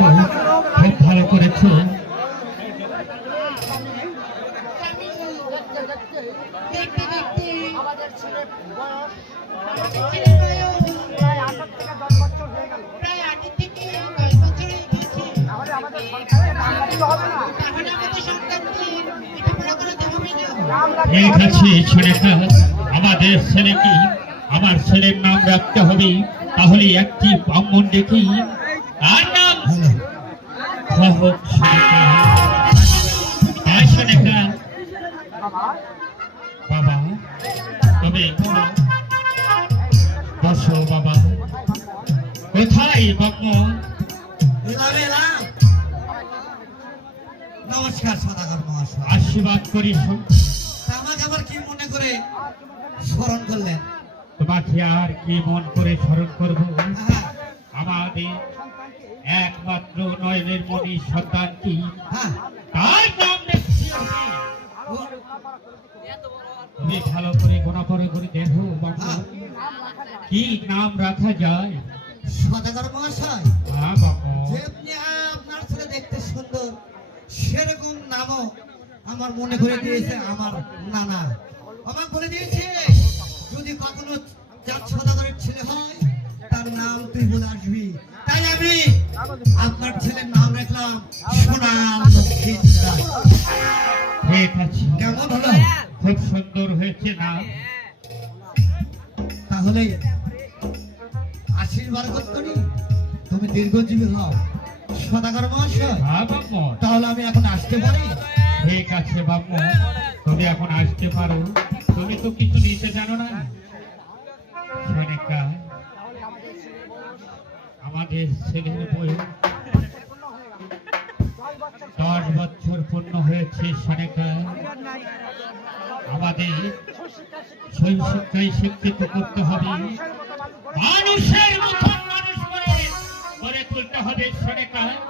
করেছ খুব ভালো করেছ। ঠিক আছে ছেলেটা আমাদের ছেলেকে আমার ছেলের নাম রাখতে হবে। তাহলে একটি ব্রাহ্মণ দেখি। আর বাবা তবে বসো বাবা কোথায় নমস্কার সদাগর মহাশয় আশীর্বাদ করি আমাকে আবার কি মনে করে স্মরণ করলেন তোমাকে আর কি মন করে স্মরণ করব? হ্যাঁ, আমাদের একমাত্র নয়নের মণি সন্তান কি তার নাম তুমি ভালো করে গোনা করে করে দেখো হ্যাঁ, কি নাম রাখা যায়? সদাগর মহাশয়। হ্যাঁ বাবা। যেমনি আপনার ছেলে দেখতে সুন্দর সেরকম নামও আমার মনে করে দিয়েছে আমার নানা। আমার বলে দিয়েছে যদি কখনো যার সদাগরের ছেলে হয় আপনার ছেলের নাম রাখলাম সোনাল ঠিক আছে কেমন হলো? খুব সুন্দর হয়েছে নাম তাহলে আশীর্বাদ করি তুমি দীর্ঘজীবী হও। সদাগর মহাশয় হ্যাঁ তাহলে আমি এখন আসতে পারি? ঠিক আছে বাবু। তুমি এখন আসতে পারো। তুমি তো কিছু নিতে জানো না। আমাদের ছেলের বয়স দশ বছর পূর্ণ হয়েছে সোনিকা। আমাদের শৈশবটাই শিক্ষিত করতে হবে। মানুষের মতন মানুষ করে গড়ে তুলতে হবে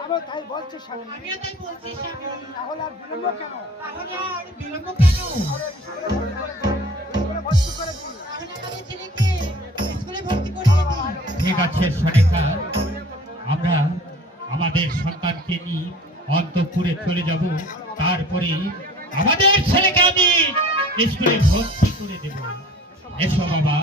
আমিও তাই বলছি আমিও তাই বলছি স্বামী। তাহলে আর বিলম্ব কেন? তাহলে আর বিলম্ব কেন? দিই সরেখা আমরা আমাদের সন্তানকে নিয়ে অন্তপুরে চলে যাব। তারপরে আমাদের ছেলেকে আমি স্কুলে ভর্তি করে দেব। এসো বাবা।